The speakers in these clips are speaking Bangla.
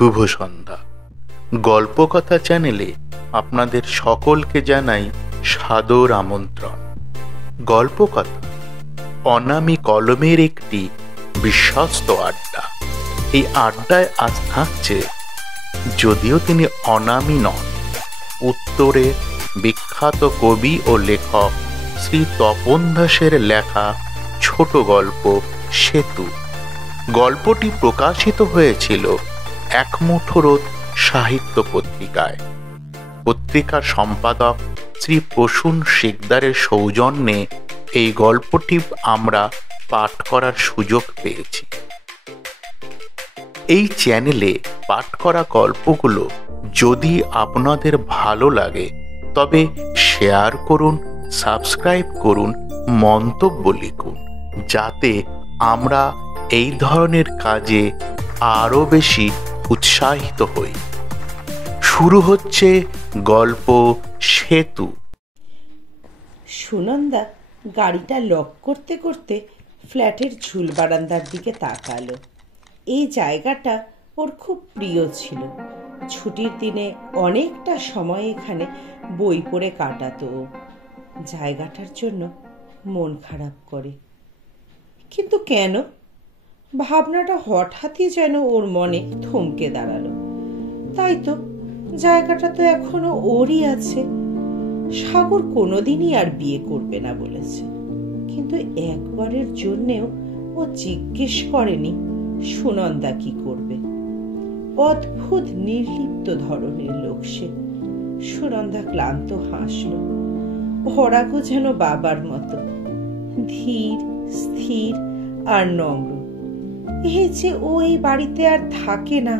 শুভ সন্ধ্যা। গল্পকথা চ্যানেলে আপনাদের সকলকে জানাই সাদর আমন্ত্রণ। গল্পকথা অনামী কলমের একটি বিশ্বস্ত আড্ডা। এই আড্ডায় আজ থাকছে, যদিও তিনি অনামী নন, উত্তরের বিখ্যাত কবি ও লেখক শ্রী তপন দাসের লেখা ছোট গল্প সেতু। গল্পটি প্রকাশিত হয়েছিল একমুঠো রোদ সাহিত্য পত্রিকায়। পত্রিকার সম্পাদক শ্রী প্রসূন শিকদারের সৌজন্যে এই গল্পটি আমরা পাঠ করার সুযোগ পেয়েছি। এই চ্যানেলে পাঠ করা গল্পগুলো যদি আপনাদের ভালো লাগে তবে শেয়ার করুন, সাবস্ক্রাইব করুন, মন্তব্য লিখুন, যাতে আমরা এই ধরনের কাজে আরও বেশি উৎসাহিত হই। শুরু হচ্ছে গল্প সেতু। সুনন্দা গাড়িটা লক করতে করতে ফ্ল্যাটের ঝুল বারান্দার দিকে তাকালো। এই জায়গাটা ওর খুব প্রিয় ছিল। ছুটির দিনে অনেকটা সময় এখানে বই পড়ে কাটাতো। জায়গাটার জন্য মন খারাপ করে, কিন্তু কেন? ভাবনাটা হঠাৎই যেন ওর মনে থমকে দাঁড়ালো। তাই তো, জায়গাটা তো এখনো ওরই আছে। সাগর কোনোদিনই আর বিয়ে করবে না বলেছে, কিন্তু একবারের জন্যেও ও জিজ্ঞেস করেনি সুনন্দা কি করবে। অদ্ভুত নির্লিপ্ত ধরনের লোক সে। সুনন্দা ক্লান্ত হাসল। ভরাগো যেন বাবার মতো, ধীর, স্থির আর নম্র। এই যে ও এই বাড়িতে আর থাকে না,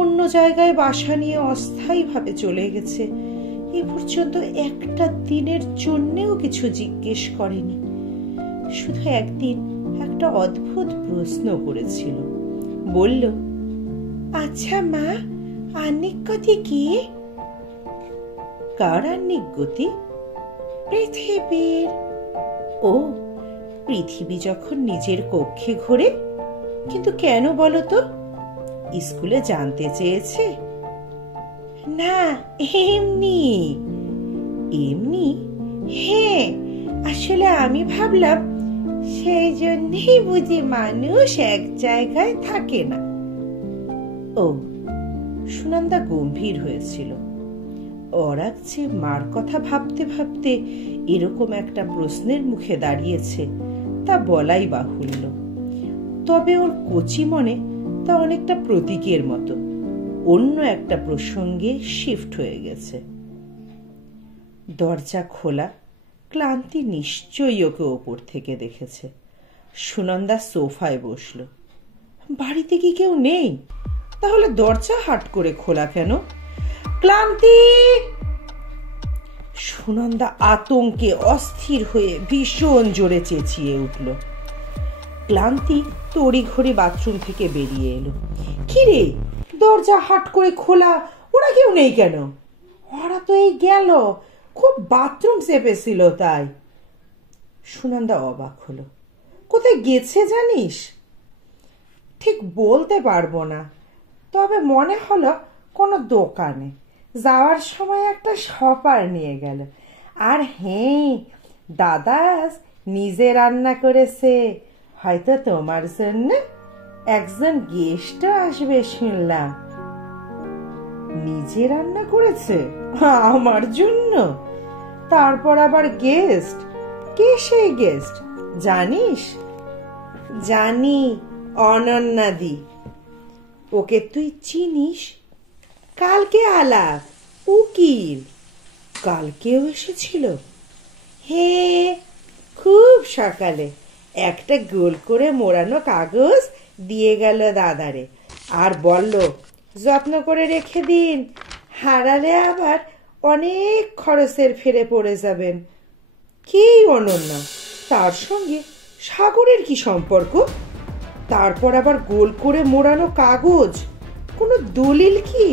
অন্য জায়গায় বাসা নিয়ে অস্থায়ীভাবে চলে গেছে, এ পর্যন্ত একটা দিনের জন্যেও কিছু জিজ্ঞেস করেনি। শুধু একদিন একটা অদ্ভুত প্রশ্ন করেছিল। বলল, আচ্ছা মা, আহ্নিক গতি কি? কার আহ্নিক গতি? পৃথিবীর। ও, পৃথিবী যখন নিজের কক্ষে ঘোরে। কিন্তু কেন বলো তো? স্কুলে জানতে চেয়েছে? না, এমনি এমনি। হ্যাঁ, আসলে আমি ভাবলাম সেই জন্যই বুঝি মানুষ এক জায়গায় থাকে না। ও, সুনন্দা গম্ভীর হয়েছিল। ওরা যে মার কথা ভাবতে ভাবতে এরকম একটা প্রশ্নের মুখে দাঁড়িয়েছে তা বলাই বাহুল্য। তবে ওর কচি মনে তা অনেকটা প্রতীকের মতো অন্য একটা প্রসঙ্গে শিফট হয়ে গেছে। দরজা খোলা। ক্লান্তি নিশ্চয়ই ওকে ওপর থেকে দেখেছে। সুনন্দা সোফায় বসল। বাড়িতে কি কেউ নেই? তাহলে দরজা হাট করে খোলা কেন? ক্লান্তি! সুনন্দা আতঙ্কে অস্থির হয়ে ভীষণ জোরে চেঁচিয়ে উঠল। ক্লান্তি তড়িঘড়ি বাথরুম থেকে বেরিয়ে এলো। কি রে, দরজা হাট করে খোলা, ওরা কেউ নেই কেন? ওরা তো এই গেল, খুব বাথরুম চেপেছিল তাই। সুনন্দা অবাক হলো। কোথায় গেছে জানিস? ঠিক বলতে পারবো না, তবে মনে হলো কোনো দোকানে। যাওয়ার সময় একটা শপার নিয়ে গেল। আর হ্যাঁ, দাদা নিজে রান্না করেছে। হয়তো তোমার জন্য একজন গেস্টও আসবে শুনলাম। নিজে রান্না করেছে আমার জন্য? তারপর আবার গেস্ট? কে সেই গেস্ট জানিস? জানি, অনন্যাদি। ওকে তুই চিনিস? কালকে আলাপ, উকিল। কালকেও এসেছিল? হ্যাঁ, খুব সকালে একটা গোল করে মোড়ানো কাগজ দিয়ে গেল দাদারে, আর বলল যত্ন করে রেখে দিন, হারালে আবার অনেক খরচের ফেরে পড়ে যাবেন। কে অনন্যা? তার সঙ্গে সাগরের কি সম্পর্ক? তারপর আবার গোল করে মোড়ানো কাগজ, কোনো দলিল কি?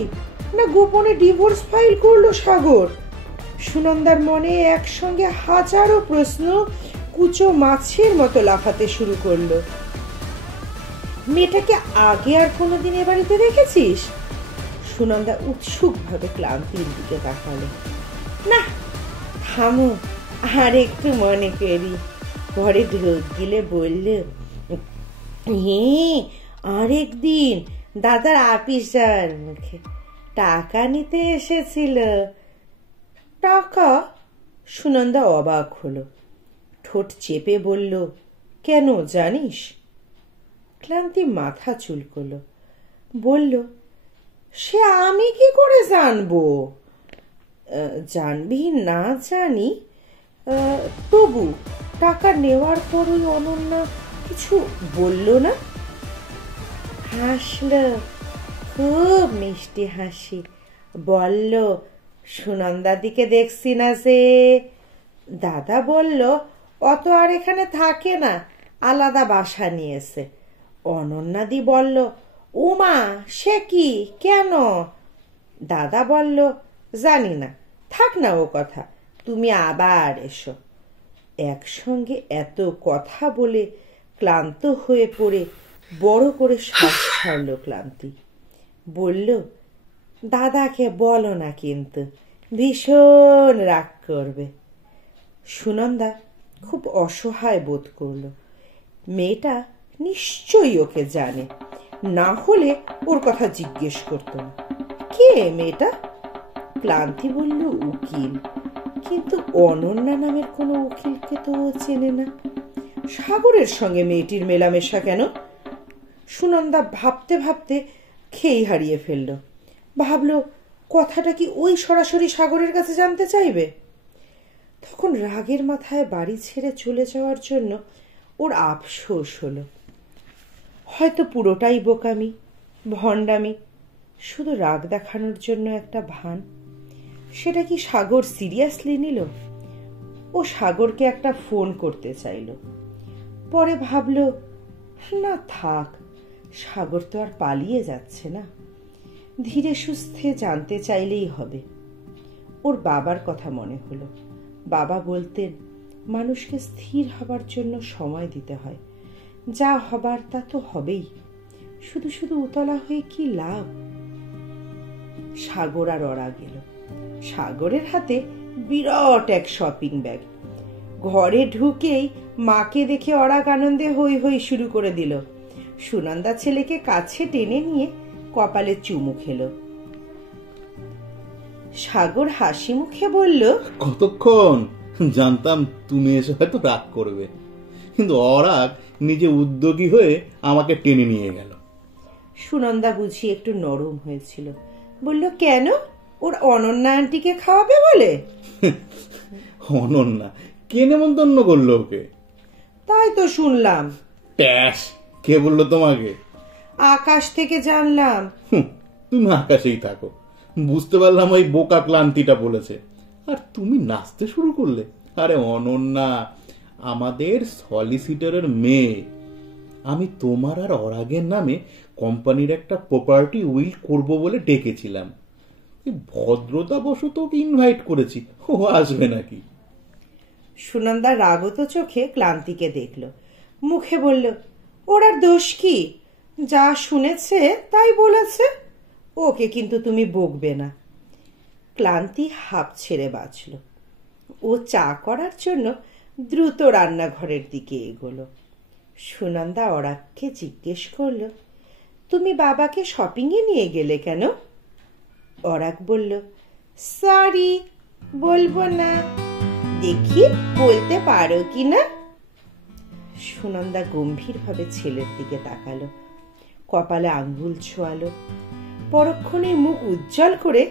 না গোপনে ডিভোর্স ফাইল করলো সাগর? সুনন্দার মনে একসঙ্গে হাজারো প্রশ্ন কুচো মাছের মতো লাফাতে শুরু করলো। মেয়েটাকে আগে আর কোনোদিন এ বাড়িতে দেখেছিস? সুনন্দা উৎসুকভাবে ক্লান্তির দিকে তাকালো। না, থামো, আর একটু মনে করি। ঘরে ঢোক গিলে বলল, আরেকদিন দাদার আপিস যাওয়ার মুখে টাকা নিতে এসেছিল। টাকা? সুনন্দা অবাক হলো, ঠোঁট চেপে বলল, কেন জানিস? ক্লান্তি মাথা চুলকলো, বলল, সে আমি কি করে জানবো? জানবি না জানি, তবু টাকা নেওয়ার পরই অনন্যা কিছু বলল না? হাসল, খুব মিষ্টি হাসি। বলল, সুনন্দাদিকে দেখছি না যে। দাদা বলল, অত আর এখানে থাকে না, আলাদা বাসা নিয়েছে। অনন্যাদি বলল, ওমা, সে কি, কেন? দাদা বলল, জানি না, থাক না ও কথা, তুমি আবার এসো। একসঙ্গে এত কথা বলে ক্লান্ত হয়ে পড়ে বড় করে শ্বাস ছাড়ল ক্লান্তি। বলল, দাদাকে বলো না, কিন্তু ভীষণ রাগ করবে। সুনন্দা খুব অসহায় বোধ করল। মেয়েটা নিশ্চয়ই ওকে জানে, না হলে ওর কথা জিজ্ঞেস করত না। কে মেয়েটা? ক্লান্তি বলল, উকিল। কিন্তু অনন্যা নামের কোনো উকিলকে তো চেনে না। সাগরের সঙ্গে মেয়েটির মেলামেশা কেন? সুনন্দা ভাবতে ভাবতে খেই হারিয়ে ফেলল। ভাবল, কথাটা কি ওই সরাসরি সাগরের কাছে জানতে চাইবে? তখন রাগের মাথায় বাড়ি ছেড়ে চলে যাওয়ার জন্য ওর আফসোস হলো। হয়তো পুরোটাই বোকামি, ভণ্ডামি, শুধু রাগ দেখানোর জন্য একটা ভান। সেটা কি সাগর সিরিয়াসলি নিল? ও সাগরকে একটা ফোন করতে চাইল। পরে ভাবল, না থাক, সাগর তো আর পালিয়ে যাচ্ছে না, ধীরে সুস্থে জানতে চাইলেই হবে। ওর বাবার কথা মনে হলো। বাবা বলতেন, মানুষকে স্থির হবার জন্য সময় দিতে হয়, যা হবার তা তো হবেই, শুধু শুধু উতলা হয়ে কি লাভ? সাগর আর ওরা গেল। সাগরের হাতে বিরাট এক শপিং ব্যাগ। ঘরে ঢুকেই মাকে দেখে অরাগ আনন্দে হই হই শুরু করে দিল। সুনন্দা ছেলেকে কাছে টেনে নিয়ে কপালে চুমু খেলো। সাগর হাসি মুখে বলল, কতক্ষণ? জানতাম তুমি এসে হয়তো রাগ করবে, কিন্তু অরাগ নিজে উদ্যোগী হয়ে আমাকে টেনে নিয়ে গেল। সুনন্দা বুঝি একটু নরম হয়েছিল, বলল, কেন? ওর অনন্যা আন্টিকে খাওয়াবে বলে? অনন্যা কে নেমন্তন্ন করলো ওকে? তাই তো শুনলাম। ট্যাস, কে বললো তোমাকে? আকাশ থেকে জানলাম। তুমি আকাশেই থাকো, বুঝতে পারলাম ওই বোকা ক্লান্তিটা বলেছে। আর তুমি নাচতে শুরু করলে। আরে অনন্যা আমাদের সলিসিটরের মেয়ে। আমি তোমার আর অরাগের নামে কোম্পানির একটা প্রপার্টি উইল করব বলে ডেকেছিলাম। ভদ্রতা বশত ওকে ইনভাইট করেছি, ও আসবে নাকি? সুনন্দা রাগত চোখে ক্লান্তিকে দেখল, মুখে বলল, ওর আর দোষ কি? যা শুনেছে তাই বলেছে, ওকে কিন্তু তুমি বকবে না। ক্লান্তি হাঁপ ছেড়ে বাঁচল। ও চা করার জন্য দ্রুত রান্নাঘরের দিকে এগোলো। সুনন্দা অরাগকে জিজ্ঞেস করল, তুমি বাবাকে শপিংয়ে নিয়ে গেলে কেন? অরাগ বলল, সরি, বলবো না। দেখি বলতে পারো কি না। সুনন্দা গম্ভীরভাবে ছেলের দিকে তাকালো, কপালে আঙ্গুল ছোঁয়ালো। পরক্ষণে মুখ উজ্জ্বল করে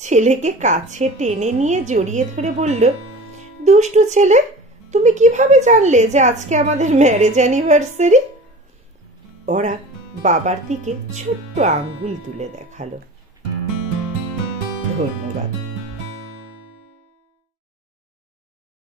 ছেলেকে কাছে টেনে নিয়ে জড়িয়ে ধরে বলল, দুষ্টু ছেলে, তুমি কিভাবে জানলে যে আজকে আমাদের ম্যারেজ অ্যানিভার্সারি? ওরা বাবার দিকে ছোট্ট আঙ্গুল তুলে দেখালো। ধন্যবাদ।